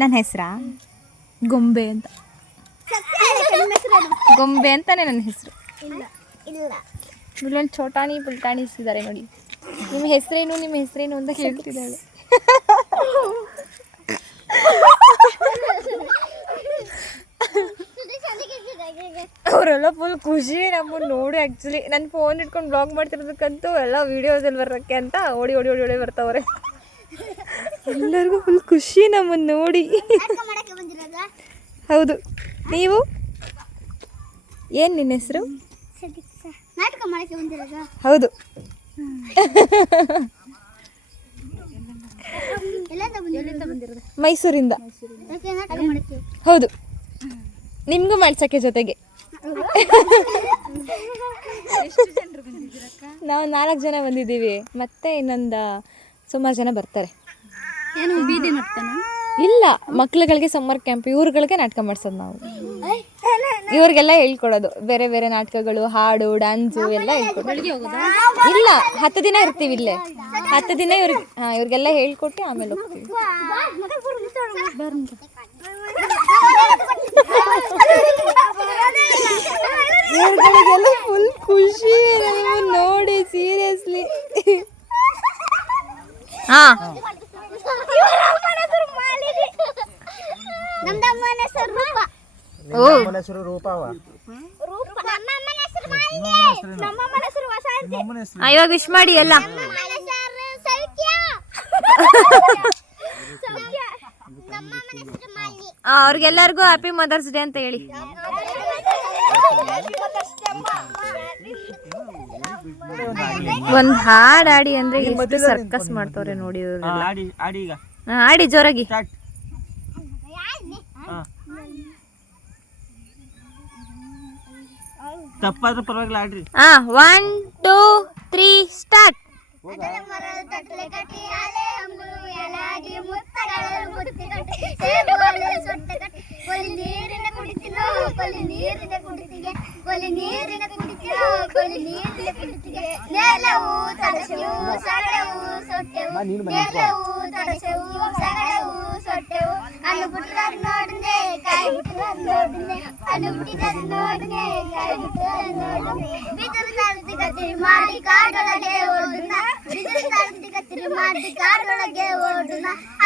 ನನ್ನ ಹೆಸರಾ ಗೊಂಬೆ ಅಂತ. ಗೊಂಬೆ ಅಂತಾನೆ ನನ್ನ ಹೆಸರು. ಇಲ್ಲೊಂದು ಚೋಟಾಣಿ ಪುಲ್ಟಾಣಿ ಇದ್ದಾರೆ ನೋಡಿ. ನಿಮ್ಮ ಹೆಸರೇನು ಅಂತ ಕೇಳ್ತಿದ್ದಾಳೆ. ಅವರೆಲ್ಲ ಫುಲ್ ಖುಷಿ ನಮ್ಮನ್ನು ನೋಡಿ. ಆ್ಯಕ್ಚುಲಿ ನನ್ನ ಫೋನ್ ಇಟ್ಕೊಂಡು ಬ್ಲಾಗ್ ಮಾಡ್ತಿರೋದಕ್ಕಂತೂ ಎಲ್ಲ ವೀಡಿಯೋಸಲ್ಲಿ ಬರೋಕ್ಕೆ ಅಂತ ಓಡಿ ಬರ್ತಾವ್ರೆ. ಎಲ್ಲರಿಗೂ ಫುಲ್ ಖುಷಿ ನಮ್ಮನ್ನು ನೋಡಿ. ಹೌದು. ನೀವು ಏನು ನಿನ್ನ ಹೆಸರು? ಹೌದು. ಮೈಸೂರಿಂದ. ಹೌದು. ನಿಮಗೂ ಮಾಡ್ಸೋಕ್ಕೆ ಜೊತೆಗೆ. ನಾವು 4 ಜನ ಬಂದಿದ್ದೀವಿ. ಮತ್ತೆ ಇನ್ನೊಂದು ಸುಮಾರು ಜನ ಬರ್ತಾರೆ. ಇಲ್ಲ, ಮಕ್ಳುಗಳಿಗೆ ಸಮ್ಮರ್ ಕ್ಯಾಂಪ್, ಇವ್ರುಗಳಿಗೆ ನಾಟಕ ಮಾಡ್ಸೋದು ನಾವು. ಇವ್ರಿಗೆಲ್ಲ ಹೇಳ್ಕೊಡೋದು ಬೇರೆ ಬೇರೆ ನಾಟಕಗಳು, ಹಾಡು, ಡ್ಯಾನ್ಸು ಎಲ್ಲ ಹೇಳ್ಕೊಡೋದು. ಇಲ್ಲ, 10 ದಿನ ಇರ್ತೀವಿ ಇಲ್ಲೇ. 10 ದಿನ ಇವ್ರಿಗೆಲ್ಲ ಹೇಳ್ಕೊಟ್ಟು ಆಮೇಲೆ ಹೋಗ್ತೀವಿ. ಇವ್ರುಗಳಿಗೆಲ್ಲ ಫುಲ್ ಖುಷಿ ನಮ್ಮನ್ನು ನೋಡಿ, ಸೀರಿಯಸ್ಲಿ. ಹಾಂ, ಇವಾಗ ವಿಶ್ ಮಾಡಿ ಎಲ್ಲ. ಅವ್ರಿಗೆಲ್ಲರಿಗೂ ಹ್ಯಾಪಿ ಮದರ್ಸ್ ಡೇ ಅಂತ ಹೇಳಿ. ಒಂದು ಹಾಡು ಆಡಿ ಅಂದ್ರೆ ಎಷ್ಟು ಸರ್ಕಸ್ ಮಾಡ್ತವ್ರೆ ನೋಡಿ. ಆಡಿ ಜೋರಾಗಿ. ತಪ್ಪಾದ್ರೂ ಪರವಾಗಿಲ್ಲ, ಆಡ್ರಿ. 1 2 3 ಸ್ಟಾರ್ಟ್.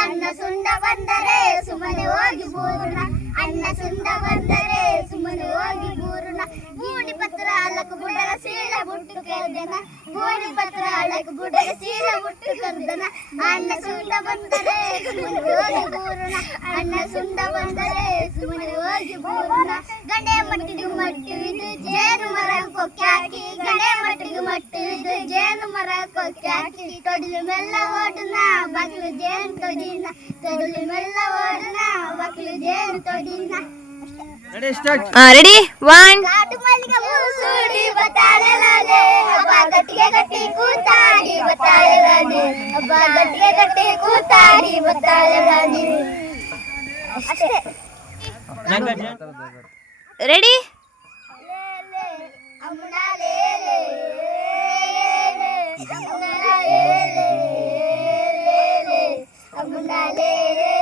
ಅನ್ನ ಸುಂಡ ಬಂದರೆ ಸುಮ್ಮನೆ ಹೋಗಿ ಬೂರುಣ, ಅನ್ನ ಸುಂಡ ಬಂದರೆ ಸುಮ್ಮನೆ ಹೋಗಿ ಬೂರುಣ. ಗೂಡಿ ಪತ್ರ ಅಲ್ಲಕು ಬುಡಗ ಸೀಳ ಬುಟ್ಟು ಕರ್ದನ, ಗೂಡಿ ಪತ್ರ ಅಲ್ಲಕು ಬುಡಗ ಸೀಳ ಬುಟ್ಟು ಕರ್ದನ. ಅನ್ನ ಸುಂಡ ಬಂದರೆ ಸುಮ್ಮನೆ ಹೋಗಿ ಬೂರುಣ, ಅನ್ನ ಸುಂಡ ಬಂದರೆ ಸುಮ್ಮನೆ ಹೋಗಿ ಬೂರುಣ. ಗಂಡೆ ಮಟ್ಟಿಗೆ ಮಟ್ಟು ಇದು ಜೇನು ಮರ ಕೊಕ್ಕಾಕಿ, ಗಂಡೆ ಮಟ್ಟಿಗೆ ಮಟ್ಟು ಇದು ಜೇನು ಮರ ಕೊಕ್ಕಾಕಿ. ತೊಡಿಲು ಮೆಲ್ಲ ಓಡುನ ಬಗ್ಲು ಜೇನು ತೊಡಿನ, ತೊಡಿಲು ಮೆಲ್ಲ ಓಡುನ ಬಗ್ಲು ಜೇನು ತೊಡಿನ. ರೆಡಿ 1 ಕಾಟು ಮಲ್ಲಿಗೆ ಮೂಸುಡಿ ಬತಾಳೆ ಲಾಲೆ, ಹಬ್ಬ ಗಟ್ಟಿಗೆ ಗಟ್ಟಿ ಕೂತಾಡಿ ಬತಾಳೆ ಲಾಲೆ, ಹಬ್ಬ ಗಟ್ಟಿಗೆ ಗಟ್ಟಿ ಕೂತಾಡಿ ಬತಾಳೆ ಲಾಲೆ. ಅಷ್ಟೇ. ರೆಡಿ ಅಮ್ಮನ ಲೇಲೆ ಅಮ್ಮನ ಲೇಲೆ ಅಮ್ಮನ ಲೇಲೆ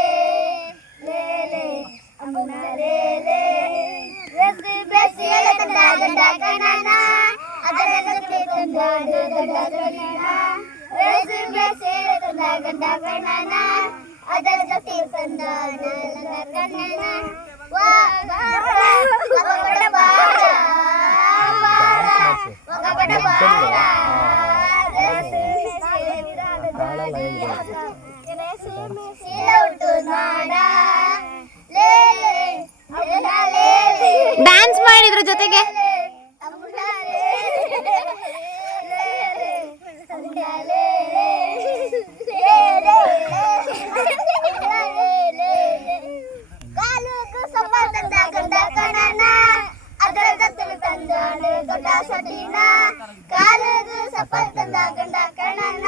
ಅಮ್ಮನ ಲೇಲೆ. ಬೆಸಿ ತಂದ ಗಂಡ ಕಣನ ಅದರ ಜೊತೆ ತಂದ ಗಂಡ ಕಣನ, ಬೆಸಿ ತಂದ ಗಂಡ ಕಣನ ಅದರ ಜೊತೆ ತಂದ ಕಣನ. ವಾ ಬಡ ಬಾರ ಬಡ ಬಾರ ಡ್ಯಾನ್ಸ್ ಮಾಡಿದ್ರ ಜೊತೆಗೆ. ಕಾಲುಗೂ ಸಂಬಂಧ ಗಂಡ ಕಣನ ಅದರ ಜೊತೆ ತಂದ ದೊಡ್ಡ ಸೊಟ್ಟಿನ, ಕಾಲುಗೂ ಸಂಬಂಧ ಗಂಡ ಕಣನ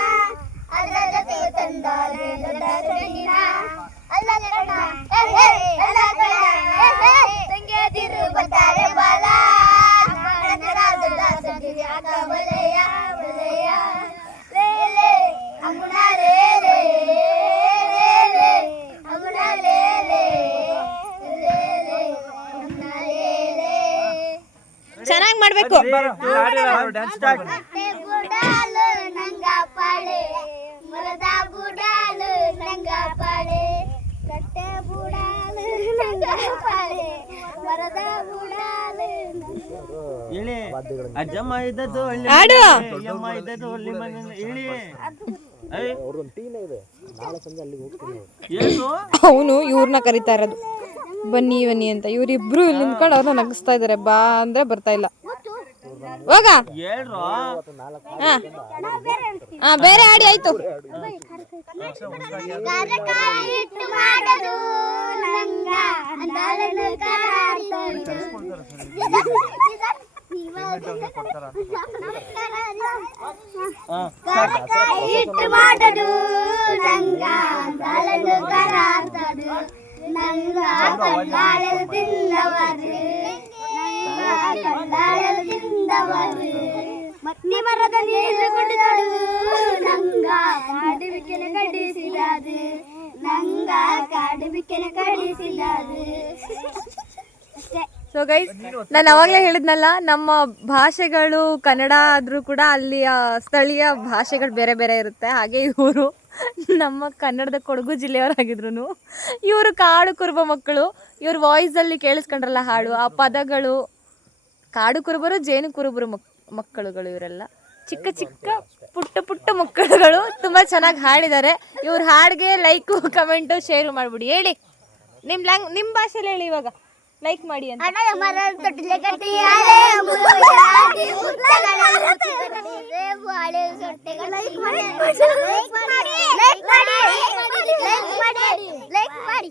ಅದರ ಜೊತೆ ತಂದ ದೊಡ್ಡ ಸೊಟ್ಟಿನ. ಅಲ್ಲ ಕಣ ಅಲ್ಲ ಕಣ ತಂಗಿಯದಿರು ಬರ್ತಾರೆ ಬಾಲ. ಮಾಡ್ಬೇಕು. Dance start. ಕಟ್ಟೆ ಬುಡಾಲು ನಂಗ ಪಾಳೆ ಮರದ ಬುಡಾಲು ನಂಗ ಪಾಳೆ ಕಟ್ಟೆ ಬುಡಾಲು ನಂಗ ಪಾಳೆ ಮರದ ಬುಡಾಲು ಇಳಿ ಅಜ್ಜಮ್ಮ ಇದ್ದದ್ದು ಹಳ್ಳಿ ಆಡು. ಅಯ್ಯಮ್ಮ ಇದ್ದದ್ದು ಹಳ್ಳಿ ಮನೆ ಇಳಿ. ಏನು ಅವನು ಇವ್ರನ್ನ ಕರಿತಾ ಇರೋದು ಬನ್ನಿ ಬನ್ನಿ ಅಂತ. ಇವ್ರಿಬ್ರು ಇಲ್ಲಿ ನಿಂತ್ಕೊಂಡು ಅವ್ರನ್ನ ನಗಿಸ್ತಾ ಇದಾರೆ. ಬಾ ಅಂದ್ರೆ ಬರ್ತಾ ಇಲ್ಲ. ಹೋಗ. ಹೇಳ್ರು ಹಾ ಬೇರೆ ಆಡಿ ಆಯ್ತು. ಕರಕಾಯಿ ಹಿಟ್ಟು ಮಾಡದು ನಂಗ ಅಂದಾಲನು ಕರಾರ್ತಡು ಕರಕಾಯಿ ಹಿಟ್ಟು ಮಾಡದು ನಂಗ ಅಂದಾಲನು ಕರಾರ್ತಡು ನಂಗ ಕಂಡಾಳಲು ತಿಂದವರು ನಂಗ ಕಂಡಾಳಲು ತಿಂದವರು ಮತ್ತಿ ಮರದ ನೀರು ಕುಡಿದಳು ನಂಗ ಕಾಡುವಿಕೆನ ಕಡಿಸಿದದು ನಂಗ ಕಾಡುವಿಕೆನ ಕಡಿಸಿದದು ಅಷ್ಟೇ. ಸೊ ಗೈಸ್, ನಾನು ಅವಾಗಲೇ ಹೇಳಿದ್ನಲ್ಲ, ನಮ್ಮ ಭಾಷೆಗಳು ಕನ್ನಡ ಆದರೂ ಕೂಡ ಅಲ್ಲಿಯ ಸ್ಥಳೀಯ ಭಾಷೆಗಳು ಬೇರೆ ಬೇರೆ ಇರುತ್ತೆ. ಹಾಗೆ ಇವರು ನಮ್ಮ ಕನ್ನಡದ ಕೊಡಗು ಜಿಲ್ಲೆಯವರಾಗಿದ್ರು. ಇವರು ಕಾಡು ಕುರುಬ ಮಕ್ಕಳು. ಇವ್ರ ವಾಯ್ಸಲ್ಲಿ ಕೇಳಿಸ್ಕೊಂಡ್ರಲ್ಲ ಹಾಡು, ಆ ಪದಗಳು. ಕಾಡು ಕುರುಬರು, ಜೇನು ಕುರುಬರು ಮಕ್ಕಳುಗಳು ಇವರೆಲ್ಲ. ಚಿಕ್ಕ ಚಿಕ್ಕ ಪುಟ್ಟ ಪುಟ್ಟ ಮಕ್ಕಳುಗಳು. ತುಂಬ ಚೆನ್ನಾಗಿ ಹಾಡಿದ್ದಾರೆ. ಇವ್ರ ಹಾಡಿಗೆ ಲೈಕು ಕಮೆಂಟು ಶೇರು ಮಾಡಿಬಿಡಿ. ಹೇಳಿ ನಿಮ್ಮ ಭಾಷೆಯಲ್ಲಿ ಹೇಳಿ ಇವಾಗ. ಲೈಕ್ ಮಾಡಿ ಅಂತ. ಅಣ್ಣನ ಮರ ತೊಟ್ಟಿಲೆ ಕಟ್ಟಿಯಾರೆ ಮುರುಳಾಡಿ ಮುತ್ತಗಳ ಮುತ್ತಿಗೆ ಬಾಳೆ ಸೊಟ್ಟೆಗಳ ಲೈಕ್ ಮಾಡಿ ಲೈಕ್ ಮಾಡಿ ಲೈಕ್ ಮಾಡಿ ಲೈಕ್ ಮಾಡಿ ಲೈಕ್ ಮಾಡಿ.